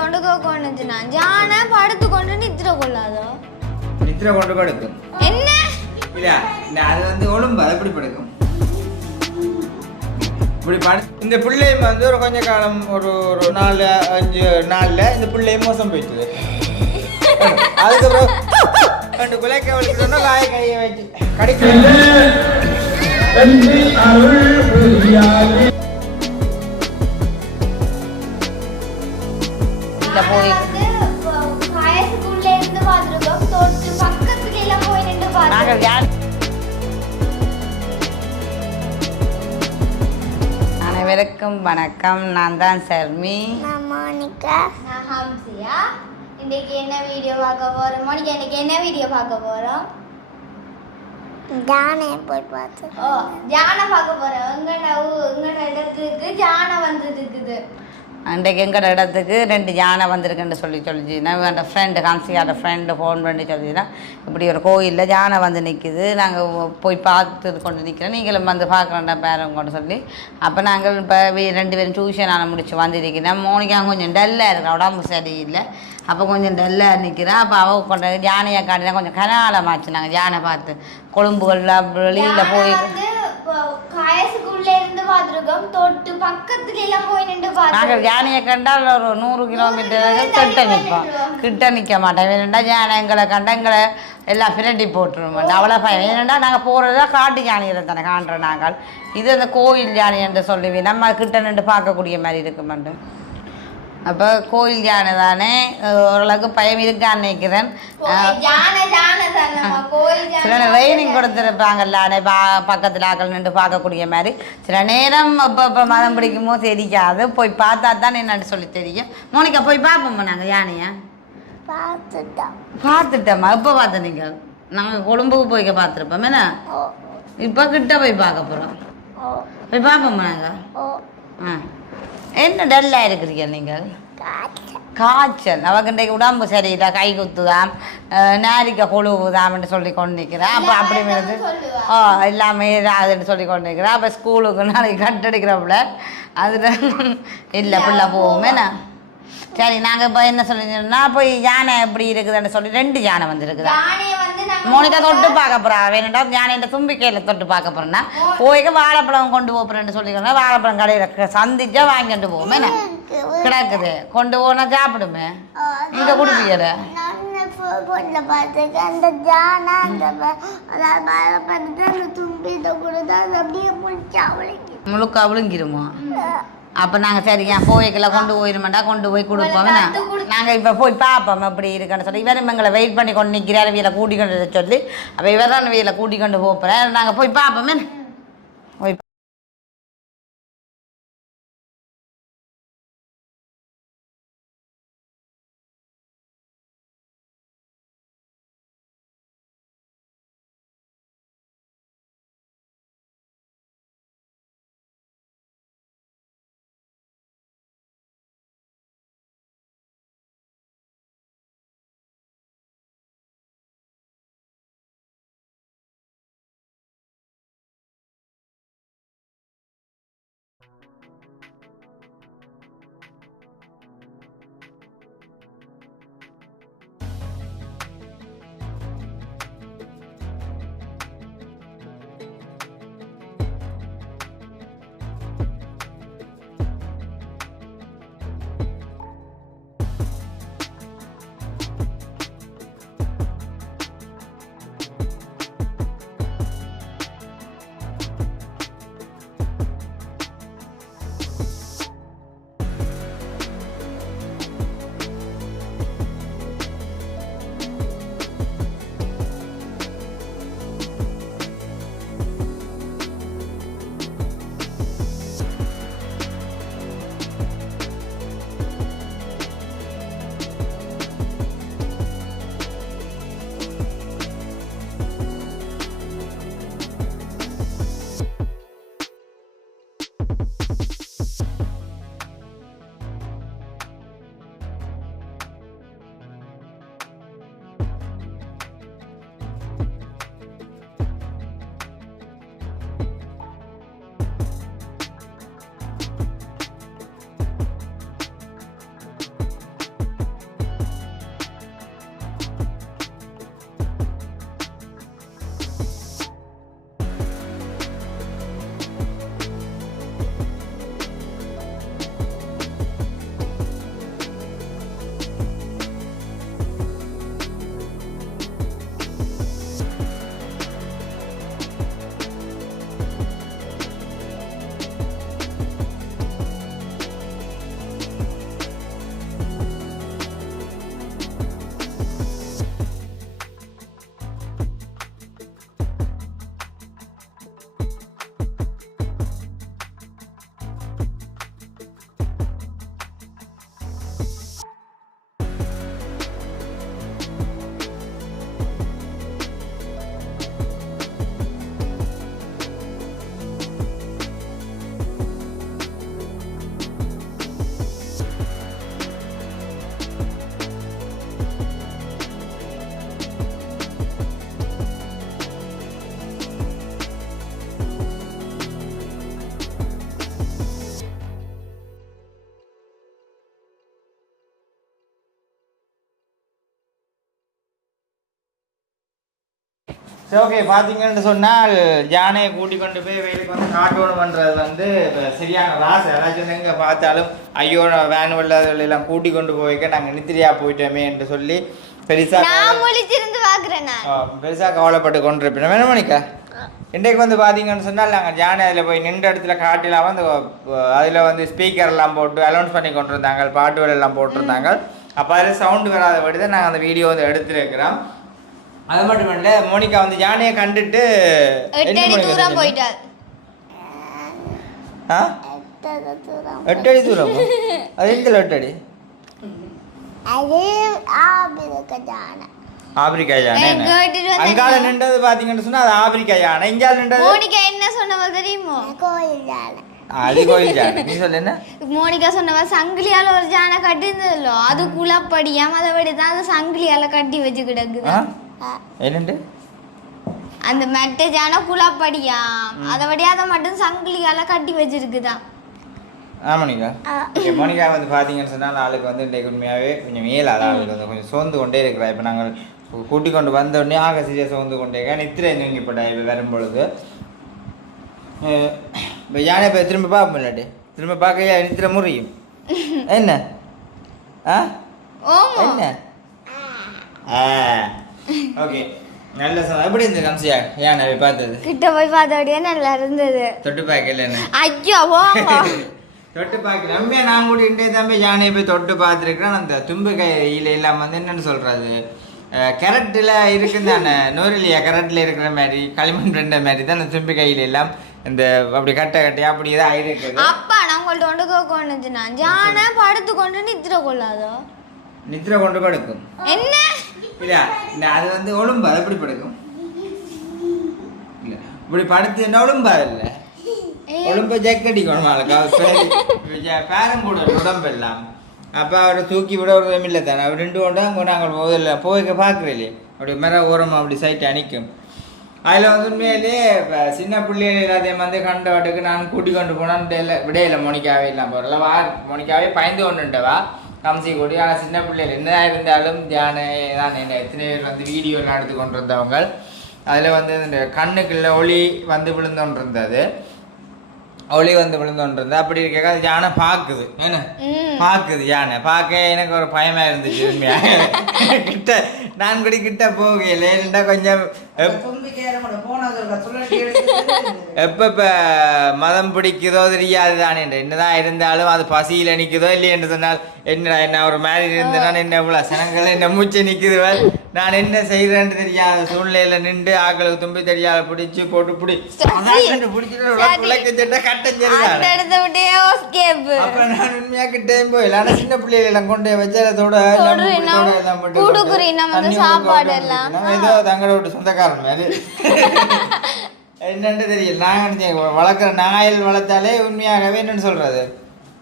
கொண்டு ஜானை படுத்து கொண்டு நித்திர கொள்ளாதோ? நித்திர கொண்டு படுக்கும். என்ன? இல்ல இல்ல அது வந்து ஒழும்பு அது எப்படி படுக்கும்? இப்படி படு இந்த பிள்ளையும் வந்து ஒரு கொஞ்ச காலம் ஒரு ஒரு நாலு அஞ்சு நாள்ல இந்த பிள்ளையும் மோசம் போயிட்டுது. அதுக்கப்புறம் ரெண்டு குலைக்க வலிக்கணும்னா வாய கையை வச்சு கடிக்க. போய் நின்று நாங்கள் யார் அனைவருக்கும் வணக்கம் நான் தான் சர்மி மோனிகா நான் ஹம்சியா இன்னைக்கு என்ன வீடியோ பார்க்க போறோம் மோனிகா இன்னைக்கு என்ன வீடியோ பார்க்க போறோம் ஜானை போய் பார்த்து ஓ ஜானை பார்க்க போறோம் எங்கட எங்கட இடத்துக்கு ஜானை வந்துருக்குது அன்றைக்கு எங்கட இடத்துக்கு ரெண்டு யானை வந்திருக்குன்னு சொல்லி சொல்லிச்சு நான் என் ஃப்ரெண்டு கான்சியாட ஃப்ரெண்டு ஃபோன் பண்ணி சொல்லிச்சுன்னா இப்படி ஒரு கோயிலில் யானை வந்து நிற்குது நாங்கள் போய் பார்த்து கொண்டு நிற்கிறோம் நீங்களும் வந்து பார்க்குறோண்டா பேரம் கொண்டு சொல்லி. அப்போ நாங்கள் இப்போ ரெண்டு பேரும் டியூஷனான முடிச்சு வந்திருக்கிறோம். மோனிகா கொஞ்சம் டல்லாக இருக்கா? உடம்பு சரியில்லை. அப்போ கொஞ்சம் டல்லாக நிற்கிறா அப்போ அவ கொண்ட யானையை காட்டினா கொஞ்சம் கனாலமாச்சு நாங்கள் யானை பார்த்து. கொழும்புகளில் வெளியில் போய் இருந்து பார்த்துருக்கோம். தொட்டு பக்கத்துல எல்லாம் நாங்கள் யானையை கண்டால் ஒரு நூறு கிலோமீட்டர் கிட்ட நிற்போம் கிட்ட நிற்க மாட்டோம். வேணுண்டா யானை எங்களை கண்டா எங்களை எல்லாம் பிரட்டி போட்டுருவோம். அவ்வளோ பயம் ஏனெண்டா நாங்கள் போகிறதா காட்டு யானையில தானே காண்றோம் நாங்கள். இது அந்த கோயில் யானை என்று சொல்லுவி நம்ம கிட்ட நின்று பார்க்கக்கூடிய மாதிரி இருக்குமெண்டு அப்போ கோயில் யானை தானே ஓரளவுக்கு பயம் இருக்கான்னு நினைக்கிறேன் சில ட்ரைனிங் கொடுத்துருப்பாங்கல்ல அடே பா பக்கத்தில் ஆக்கள் நின்று பார்க்கக்கூடிய மாதிரி சில நேரம் இப்போ இப்போ மதம் பிடிக்குமோ தெரியாது போய் பார்த்தா தான் என்னன்னு சொல்லி தெரியும் மோனிகா போய் பார்ப்போம்மா நாங்கள் யானையா பார்த்துட்டோம் பார்த்துட்டோம்மா இப்போ பார்த்து நீங்கள் நாங்கள் கொழும்புக்கு போய்க்க பார்த்துருப்போம் என்ன இப்போ கிட்ட போய் பார்க்க போகிறோம் போய் பார்ப்போம்மா நாங்கள் ஆ என்ன டல்லாக இருக்கிறீங்க நீங்கள் காய்ச்சல். இன்றைக்கு உடம்பு சரியில்லை கை குத்துதாம் அஹ் நாரிக்க கொழுவுதாம்னு சொல்லி கொண்டு நிற்கிறேன் அப்போ அப்படி வந்து ஓ எல்லாமே அதுன்னு சொல்லி கொண்டு நிற்கிறேன் அப்போ ஸ்கூலுக்கு நாளைக்கு கட்டடிக்கிறப்பல அதில் இல்லை பிள்ளை போவோமே நான் சரி நாங்கள் இப்போ என்ன சொல்லிங்கன்னா போய் யானை எப்படி இருக்குதுன்னு சொல்லி ரெண்டு யானை வந்துருக்குதா? மோனிகா தொட்டு பார்க்க போறா. வேணுண்டா யானையின் தும்பிக்கையில் தொட்டு பார்க்க போறேன்னா போய்க்க வாழைப்பழம் கொண்டு போறேன்னு சொல்லிக்கிறேன் வாழைப்பழம் கடையில் சந்திச்சா வாங்கிட்டு போவோமே. என்ன? கிடக்குது. கொண்டு போனா சாப்பிடுமே. இங்க அந்த ஜானை அந்த அந்த தும்பிட்ட கொடுத்து அது அப்படியே அவளைக்கு முழுக்க விழுங்கிருமோ? அப்போ நாங்கள் சரிங்க போய்க்கெல்லாம் கொண்டு போயிருமாண்டா கொண்டு போய் கொடுப்போம் நாங்கள் இப்போ போய் பார்ப்போம் எப்படி இருக்குன்னு சொல்லி. இவரும் எங்களை வெயிட் பண்ணி கொண்டு நிற்கிறார் வீலை கூட்டிக் கொண்டு சொல்லி. அப்போ இவர் தான் வீலை கூட்டிக் கொண்டு போகிறேன் நாங்கள் போய் பார்ப்போம் சரி ஓகே பார்த்தீங்கன்னு சொன்னால் யானையை கூட்டி கொண்டு போய் வேலைக்கு வந்து காட்டணும் பண்ணுறது வந்து சரியான ராசை. ஏதாச்சும் எங்கே பார்த்தாலும் ஐயோ வேன் எல்லாம் கூட்டி கொண்டு போய்க்க நாங்கள் நித்திரியா போயிட்டோமே என்று சொல்லி பெருசாக பெருசாக கவலைப்பட்டு கொண்டு இருப்பேன் வேணும் மணிக்கா? இன்றைக்கு வந்து பார்த்தீங்கன்னு சொன்னால் நாங்கள் ஜானி அதில் போய் நின்ற இடத்துல காட்டிலாம் வந்து அதில் வந்து ஸ்பீக்கர்லாம் போட்டு அலௌன்ஸ் பண்ணி கொண்டு இருந்தாங்க பாட்டுகள் எல்லாம் போட்டிருந்தாங்க. அப்போ அதில் சவுண்டு வராத படி தான் நாங்கள் அந்த வீடியோ வந்து எடுத்துருக்கிறோம். அது மட்டும் இல்லை மோனிகா வந்து யானையை கண்டுட்டு தூரம்? போயிட்டார். ஆ? எத்தனை தூரம் அது எந்த எட்டு அடி? அது ஆபிரக்க ஜானை ஆப்பிரிக்கா யானை. அங்கால நின்றது அது ஆப்பிரிக்கா யானை. இங்கால நின்றது? மோனிகா என்ன சொன்னவ தெரியுமோ? கோயில் ஜானை அது கோயில் யானை. நீ சொல்லு என்ன? மோனிகா சொன்னவ சங்கிலியால ஒரு ஜானை கட்டி இருந்ததுல அது குழப்படியாம அதை விட தான் அது சங்கிலியால கட்டி வச்சு கிடக்குது. என்னண்டு? அந்த மெட்ட ஜானை குழப்படியாம் அதை விட அதை மட்டும் சங்கிலியால கட்டி வச்சிருக்குதான் ஆ மோனிகா. ஓகே மோனிகா வந்து பார்த்தீங்கன்னு சொன்னால் ஆளுக்கு வந்து இன்றைக்கு உண்மையாகவே கொஞ்சம் மேலாத ஆளுக்கு வந்து கொஞ்சம் சோர்ந்து கொண்டே இருக்கிறா. இப்போ நாங்கள் கூட்டி கொண்டு வந்த உடனே ஆக சரியாக சோர்ந்து கொண்டே நித்திரை நீங்கி போட்டா இப்போ வரும்பொழுது. இப்போ யானை இப்போ திரும்ப பார்ப்போம் இல்லாட்டி திரும்ப பார்க்க நித்திரை முறியும். என்ன? ஆ? என்ன? ஆ. ஓகே நல்ல சொன்ன எப்படி இருந்தது கம்சியா? யானை பார்த்தது? கிட்ட போய் பார்த்தபடியே நல்லா இருந்தது. தொட்டு பார்க்கல ஐயோ! தொட்டு பார்க்கல. உண்மையா நான் கூட இன்றைய தம்பி யானையை போய் தொட்டு பார்த்துருக்கிறேன். அந்த தும்பு கையில எல்லாம் வந்து என்னன்னு சொல்றது? கரெக்டில் இருக்குது தானே? நூறிலியா கரெக்டில் இருக்கிற மாதிரி களிமண் ரெண்ட மாதிரி தான் அந்த தும்பி கையில எல்லாம் இந்த அப்படி கட்ட கட்டி அப்படி தான் ஆயிருக்குது. அப்பா நான் உங்கள்ட்ட ஒன்று கொண்டுச்சுனா ஜானை படுத்து கொண்டு நித்திர கொள்ளாதோ? நித்திரை கொண்டு படுக்கும். என்ன? இல்ல இந்த அது வந்து ஒழும்பு அது எப்படி படுக்கும்? இல்ல. இப்படி படுத்து என்ன ஒழும்பா இல்ல? ஒழும்ப ஜக்கடிக்கணும் ஆளுக்கா பேரம் கூட உடம்பு எல்லாம். அப்போ அவரை தூக்கி விட ஒரு இல்லை தானே? அவர் ரெண்டு கொண்டு அங்கே நாங்கள் போதில்ல போய்க்க பார்க்குறீங்களே அப்படி மர ஓரமாக அப்படி சைட்டு அணிக்கும் அதில் வந்து உண்மையிலேயே இப்ப சின்ன பிள்ளைகள் எல்லாத்தையும் வந்து கண்ட வாட்டுக்கு நான் கூட்டி கொண்டு போனான்னு விடையில மோனிக்காவே இல்லாம போகிறல வா மோனிக்காவே பயந்து கொண்டுட்டவா? கம்சி கூடி. ஆனால் சின்ன பிள்ளைகள் என்னதான் இருந்தாலும் தியானை தான் என்ன எத்தனை பேர் வந்து வீடியோலாம் எடுத்து கொண்டு இருந்தவங்க அதில் வந்து இந்த கண்ணுக்குள்ள ஒளி வந்து விழுந்தோன்னு இருந்தது ஒளி வந்து விழுந்தோன்னு இருந்தது அப்படி இருக்க அது யானை பார்க்குது. என்ன. பார்க்குது யானை. பார்க்க எனக்கு ஒரு பயமா இருந்துச்சு. உண்மையா? கிட்ட நான் கூட கிட்ட போகல ஏன்டா கொஞ்சம் எப்- எப்பப்ப மதம் பிடிக்குதோ தெரியாது தானே என்னதான் இருந்தாலும் அது பசியில் நிற்குதோ இல்லை என்று சொன்னால் என்னடா என்ன ஒரு மாதிரி இருந்தேன்னா என்ன இவ்வளோ சனங்கள் என்ன மூச்சு நிற்குது நான் என்ன செய்கிறேன்னு தெரியாத சூழ்நிலையில நின்று ஆக்களுக்கு தும்பி தெரியாத பிடிச்சி போட்டு பிடி. அதான் பிடிச்சிட்டு கட்டம் அந்த சரிதான் இடத்த விட்டே ஸ்கேப் அப்ப நான் உண்மையா கிட்டே போயில ஆனா சின்ன பிள்ளைகளை எல்லாம் கொண்டு போய் வச்சு அதோட எல்லாம் தொடு, இப்படி நம்ம தொட எல்லாம் போட்டு குடுக்குறீங்க, நம்ம தண்ணி சாப்பாடு எல்லாம். ஏதோ தங்களோட சொந்தக்காரன் மாதிரி. என்னன்னு தெரியல. நான் நினைச்சேன்? வளர்க்குற நாயில் வளர்த்தாலே உண்மையாகவே என்னன்னு சொல்றது?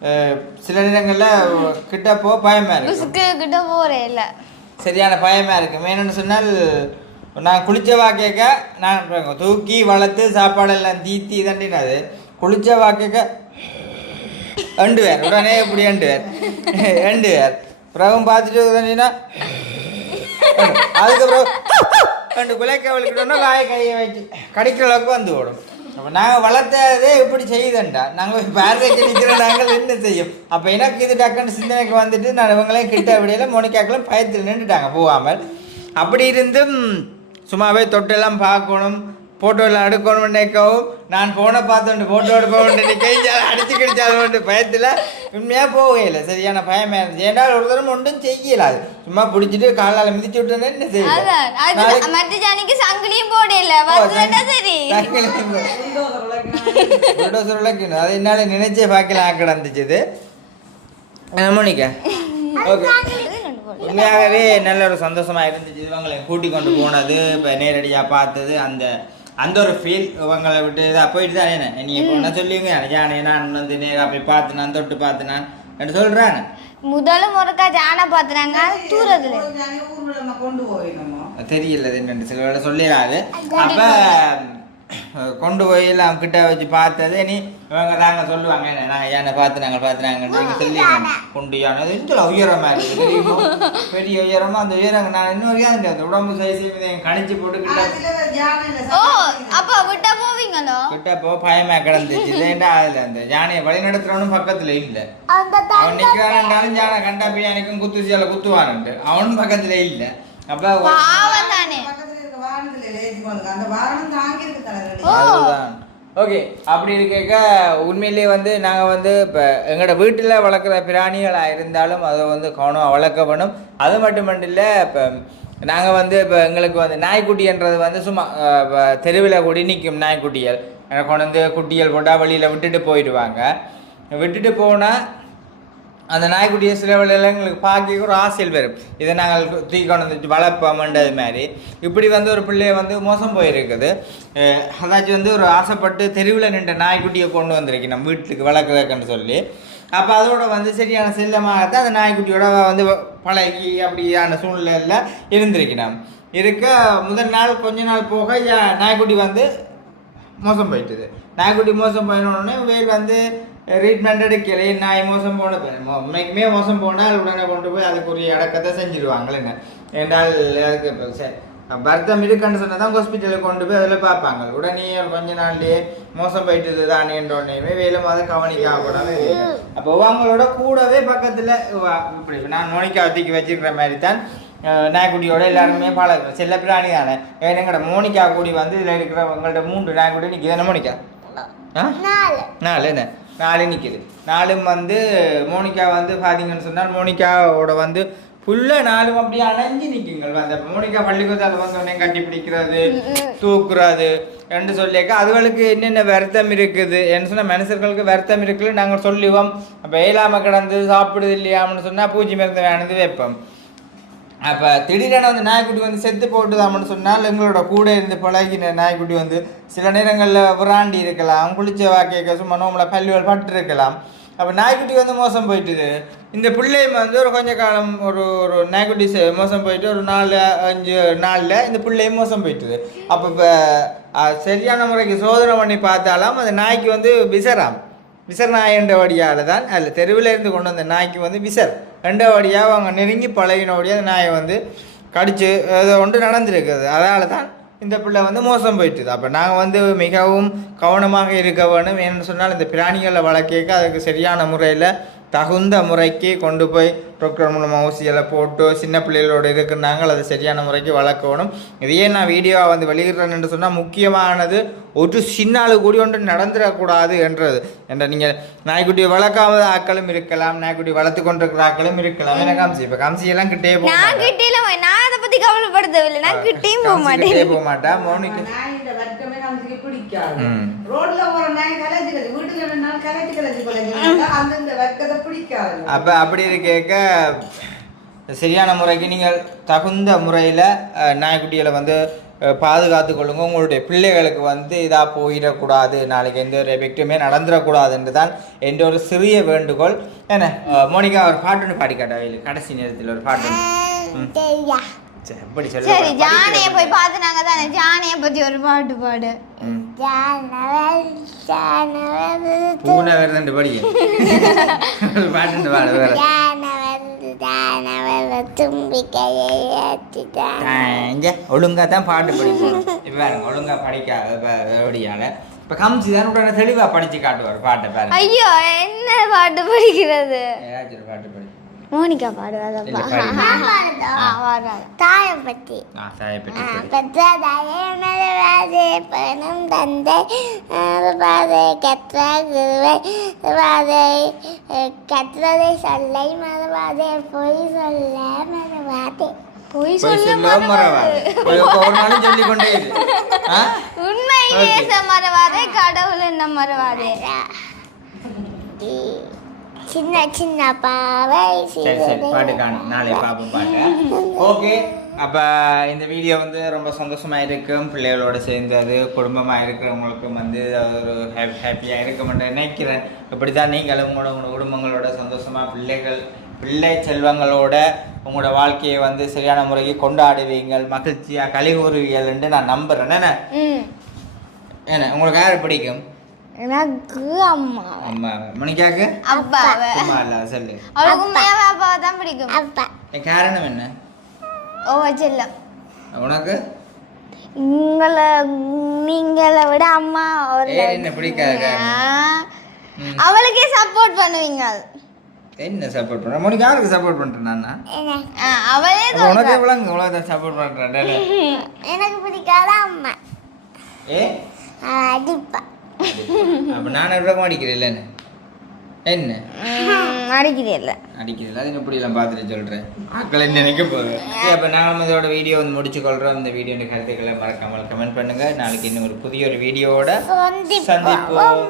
அஹ் சில நேரங்கள்ல கிட்ட போ பயமா இருக்கும். புசுக்கு கிட்ட போறே இல்ல. சரியான பயமா இருக்கு என்னன்னு சொன்னால் நான் குளிச்ச வாக்கேக்க நான் தூக்கி வளர்த்து சாப்பாடெல்லாம் தீத்தி தண்டினது. குளிச்ச ரெண்டு பேர் உடனே இப்படி எண்டுவேர்? எண்டுவேர். பிறகும் பார்த்துட்டு தண்டினா அதுக்கப்புறம் ரெண்டு குலைக்க வாய கையை வச்சு கடிக்கிற அளவுக்கு வந்து ஓடும். அப்போ நாங்கள் வளர்த்ததே இப்படி செய்யுதுண்டா. நாங்கள் பார்வைக்கு நிற்கிற நாங்கள் என்ன செய்யும்? அப்போ எனக்கு இது டக்குன்னு சிந்தனைக்கு வந்துட்டு நான் இவங்களையும் கிட்ட அப்படியெல்லாம் மோனிக்காக்கெல்லாம் பயத்தில் நின்றுட்டாங்க. போகாமல் அப்படி இருந்தும் சும்மாவே தொட்டெல்லாம் பார்க்கணும். ஃபோட்டோ எல்லாம் எடுக்கணும் நினைக்கவும் நான் போனை பார்த்து ஃபோட்டோ எடுக்கணும் நினைக்க அடிச்சு கிடிச்சாலும் பயத்தில் உண்மையாக போகல சரியான பயமா இருந்துச்சு ஏன்னா ஒரு தரம் ஒன்றும் செய்யல அது. சும்மா பிடிச்சிட்டு காலால் மிதிச்சு விட்டோன்னே என்ன நாளைக்கு- மற்ற ஜானிக்கு சங்கிலியும் போட இல்ல வந்துட்டா சரி. புல்டோசர் விளக்கணும் அது என்னால் நினைச்சே பார்க்கலாம் கிடந்துச்சு இது மோனிகா. ஓகே. உண்மையாகவே நல்ல ஒரு சந்தோஷமா இருந்துச்சு. இவங்களை கூட்டி கொண்டு போனது இப்போ நேரடியாக பார்த்தது அந்த அந்த ஒரு ஃபீல் இவங்களை விட்டு இதாக போயிட்டு தான் என்ன நீ இப்போ என்ன சொல்லுவீங்க ஜானே நான் வந்து நேராக போய் பார்த்து நான் தொட்டு பார்த்து நான் என்று சொல்கிறாங்க முதலும் ஒருக்கா ஜானை பாத்துறாங்க தூரத்துல. கொண்டு போயிடணுமோ? தெரியல அது என்னன்னு சில வேலை சொல்லிடாது அப்போ கொண்டு போய் எல்லாம் கிட்ட வச்சு பார்த்தது நீ இவங்க தாங்க சொல்லுவாங்க என்ன, நாங்கள் யானை பார்த்து நாங்கள் பார்த்து நாங்கள் சொல்லி கொண்டு யானை இந்த உயரமா இருக்குது? தெரியுமா? பெரிய உயரமா? அந்த உயரம் நான் இன்னொரு அந்த அந்த உடம்பு சைஸ் கணிச்சு போட்டு கிட்ட ஓ அப்ப விட்டா போவீங்களோ? கிட்ட போ பயமா கிடந்துச்சு. இல்லைன்னா அதுல அந்த யானையை வழி நடத்துறவனும் பக்கத்துல இல்ல. அந்த அவன் நிக்கிறான் யானை கண்டா போய் எனக்கும் குத்து சில குத்துவானுட்டு அவனும் பக்கத்துல இல்ல. அப்ப ஓகே அப்படி இருக்க உண்மையிலேயே வந்து நாங்கள் வந்து இப்போ எங்களோட வீட்டில் வளர்க்குற பிராணிகளாக இருந்தாலும் அதை வந்து கவனம் வளர்க்க வேணும். அது மட்டுமண்டில்ல இப்போ நாங்கள் வந்து இப்போ எங்களுக்கு வந்து நாய்க்குட்டின்றது வந்து சும்மா தெருவில் கூடி நிற்கும் நாய்க்குட்டிகள். எனக்கு கொண்டு வந்து குட்டிகள் போட்டால் வெளியில் விட்டுட்டு போயிடுவாங்க. விட்டுட்டு போனால் அந்த நாய்க்குட்டியை சில வேளையில எங்களுக்கு பார்க்க ஒரு ஆசையில் வரும் இதை நாங்கள் தூக்கி கொண்டு வந்து வளர்ப்போம்ன்றது மாதிரி. இப்படி வந்து ஒரு பிள்ளைய வந்து மோசம் போயிருக்குது. அதாச்சும் வந்து ஒரு ஆசைப்பட்டு தெருவில் நின்ற நாய்க்குட்டியை கொண்டு வந்திருக்கு. நம்ம வீட்டுக்கு வளர்க்குறதுக்குன்னு சொல்லி. அப்போ அதோட வந்து சரியான செல்லமாகத்தான் அந்த நாய்க்குட்டியோட வந்து பழகி அப்படியான சூழ்நிலையில் இருந்திருக்கணும் இருக்க முதல் நாள் கொஞ்ச நாள் போக நாய்க்குட்டி வந்து மோசம் போயிட்டுது. நாய்க்குட்டி மோசம் போயினோடனே வேல் வந்து ட்ரீட்மெண்ட் எடுக்கல நாய் மோசம் போன உண்மைக்குமே மோசம் போனால் உடனே கொண்டு போய் அதுக்குரிய அடக்கத்தை செஞ்சிருவாங்களே என்ன என்றால் அதுக்கு இப்போ சரி வருத்தம் இருக்குன்னு சொன்னால் தான் ஹாஸ்பிட்டலுக்கு கொண்டு போய் அதில் பார்ப்பாங்க. உடனே கொஞ்ச நாள்லயே மோசம் போயிட்டுது தானேன்றோடனே வேலும் அதை கவனிக்காம கூடாது அப்போ அவங்களோட கூடவே பக்கத்தில் இப்படி இப்ப நான் மோனிகா தூக்கி வச்சிருக்கிற மாதிரி தான் நாய்க்குட்டியோட எல்லாருமே பழகும் செல்ல பிராணி தானே எங்கட மோனிகா கூடி வந்து இதில் இருக்கிற உங்கள்ட்ட மூன்று நாய்க்குட்டி நிற்கிது என்ன மோனிகா. ஆ? நாலு. நாலு என்ன? நாலு நிற்கிது நாலும் வந்து மோனிகா வந்து பார்த்தீங்கன்னு சொன்னால் மோனிகாவோட வந்து ஃபுல்லாக நாலும் அப்படியே அணைஞ்சு நிற்குங்கள் அந்த மோனிகா பள்ளிக்கூடத்தில் வந்து உடனே கட்டி பிடிக்கிறது தூக்குறது என்று சொல்லியிருக்க அதுகளுக்கு என்னென்ன வருத்தம் இருக்குது என்ன சொன்னால் மனுஷர்களுக்கு வருத்தம் இருக்குன்னு நாங்கள் சொல்லுவோம். அப்போ ஏழாம கிடந்து சாப்பிடுது இல்லையாம்னு சொன்னால் பூச்சி மருந்து வேணுந்து வைப்போம். அப்போ திடீரென வந்து நாய்க்குட்டி வந்து செத்து போட்டுதாமன்னு சொன்னால் எங்களோட கூட இருந்து பழகின நாய்க்குட்டி வந்து சில நேரங்களில் விராண்டி இருக்கலாம் குளிச்ச வாக்கிய சும்மா நோம்பல பல்லுவல் பட்டு இருக்கலாம். அப்போ நாய்க்குட்டி வந்து மோசம் போயிட்டுது. இந்த பிள்ளையும் வந்து ஒரு கொஞ்ச காலம் ஒரு ஒரு நாய்க்குட்டி செ- மோசம் போயிட்டு ஒரு நாலு அஞ்சு நாளில் இந்த பிள்ளையும் மோசம் போயிட்டுது. அப்போ இப்போ சரியான முறைக்கு சோதனை பண்ணி பார்த்தாலும் அந்த நாய்க்கு வந்து விசராம். விசர் நாய் என்றபடியால் தான் அதில் தெருவில் இருந்து கொண்டு வந்த நாய்க்கு வந்து விசர். ரெண்டபடியாக அவங்க நெருங்கி பழகினபடியாக அந்த நாயை வந்து கடிச்சு ஏதோ ஒன்று நடந்திருக்குது அதனால தான் இந்த பிள்ளை வந்து மோசம் போயிட்டுது. அப்போ நாங்கள் வந்து மிகவும் கவனமாக இருக்க வேணும் ஏன்னு சொன்னால் இந்த பிராணிகளை வளர்க்க அதுக்கு சரியான முறையில் தகுந்த முறைக்கு கொண்டு போய் டாக்டர் மூலமாக ஊசிகளை போட்டு சின்ன பிள்ளைகளோடு இருக்கிறாங்க அதை சரியான முறைக்கு வளர்க்கணும். இதையே நான் வீடியோவை வந்து வெளியிடுறேன்னு சொன்னால் முக்கியமானது ஒரு சின்ன ஆளு கூடி ஒன்று நடந்துடக்கூடாது என்றது. என்ற நீங்கள் நாய்க்குட்டியை வளர்க்காத ஆட்களும் இருக்கலாம் நாய்க்குட்டி வளர்த்து கொண்டிருக்கிற ஆட்களும் இருக்கலாம். என்ன காமிச்சி? இப்போ காமிச்சி எல்லாம் கிட்டே போக நான் அதை பத்தி கவலைப்படுத்தவில்லை. நான் கிட்டேயும் போக கிட்டே மாட்டேன். போக மாட்டா மோனிக்கு நமக்கு பிடிக்காது. ரோட்ல போற நாய் கலைச்சு கலைச்சு வீட்டுல வேணாலும் கலைச்சு கலைச்சு கொலைஞ்சு அந்தந்த வர்க்கத்தை பிடிக்காது. அப்போ அப்படி இருக்க சரியான முறைக்கு நீங்கள் தகுந்த முறையில் நாய்க்குட்டிகளை வந்து பாதுகாத்து கொள்ளுங்க. உங்களுடைய பிள்ளைகளுக்கு வந்து இதாக போயிடக்கூடாது. நாளைக்கு எந்த ஒரு எஃபெக்ட்டுமே நடந்துடக்கூடாதுன்னு தான் என்ற ஒரு சிறிய வேண்டுகோள். என்ன? மோனிகா ஒரு பாட்டுன்னு பாடி காட்டாவில்லை கடைசி நேரத்தில் ஒரு பாட்டு சரி ஜானைய போய் பார்த்துனாங்க தானே ஜானைய பத்தி ஒரு பாட்டு பாடு. பூனை வருதுண்டு படிக்க பாட்டு பாடு வேற. ஒழுங்காக தான் பாட்டு படிக்கணும். இப்போ பாருங்க ஒழுங்காக படிக்காத இப்போ கம்சி தான் உடனே தெளிவாக படித்து காட்டுவார் பாட்டை பாருங்க. ஐயோ என்ன பாட்டு படிக்கிறது? ஏதாச்சும் பாட்டு படி மோனிகா பாடுவாதப்பா. தாயை பற்றி பெற்ற தாயே மறுவாதே பணம் தந்தை மறுவாதே கற்ற குருவை மறுவாதே கற்றதை சொல்லை பொய் சொல்ல பொய் சொல்ல மறவாது. உண்மை மறவாதே கடவுள் என்ன மறவாதே. சின்ன சின்ன பாவை சரி சரி பாட்டு காணு. நாளை பார்ப்போம் பாட்டு. ஓகே அப்போ இந்த வீடியோ வந்து ரொம்ப சந்தோஷமாக இருக்கும். பிள்ளைகளோட சேர்ந்தது குடும்பமாக இருக்கிறவங்களுக்கும் வந்து ஒரு ஹாப்பி ஹாப்பியாக இருக்க மாட்டேன் நினைக்கிறேன். இப்படி தான் நீங்களும் உங்களோட உங்களோட குடும்பங்களோட சந்தோஷமாக பிள்ளைகள் பிள்ளை செல்வங்களோட உங்களோட வாழ்க்கையை வந்து சரியான முறைக்கு கொண்டாடுவீங்கள். மகிழ்ச்சியாக கழி கூறுவீங்கள்ன்ட்டு நான் நம்புகிறேன் என்ன உங்களுக்கு யாரை பிடிக்கும்? எனக்கு அம்மா அம்மா மணிக்காக்கு இல்ல சொல்லு அவளுக்கு உண்மையாவே அப்பாவை தான் பிடிக்கும் அப்பா காரணம் என்ன ஓ செல்லம் உனக்கு உங்களை நீங்களை விட அம்மா என்ன பிடிக்காத. அவளுக்கே சப்போர்ட் பண்ணுவீங்க என்ன சப்போர்ட் பண்ற மணிக்கு யாருக்கு சப்போர்ட் பண்றேன் அவளே உனக்கு எவ்வளவு உலகத்தை சப்போர்ட் பண்றேன் எனக்கு பிடிக்காத அம்மா ஏ அடிப்பா அப்ப நான் விட மாட்டேங்கிறேன் இல்லைன்னு என்ன? அடிக்கிறீல்ல அடிக்கிறது அது எப்படி எல்லாம் பார்த்துட்டு சொல்றேன் ஆக்கள் என்ன நினைக்க சரி, அப்ப நாங்களும் இதோட வீடியோ வந்து முடிச்சு கொள்றோம் இந்த வீடியோ கருத்துக்களை மறக்காமல் கமெண்ட் பண்ணுங்க. நாளைக்கு இன்னும் ஒரு புதிய ஒரு வீடியோவோட சந்திப்போம்.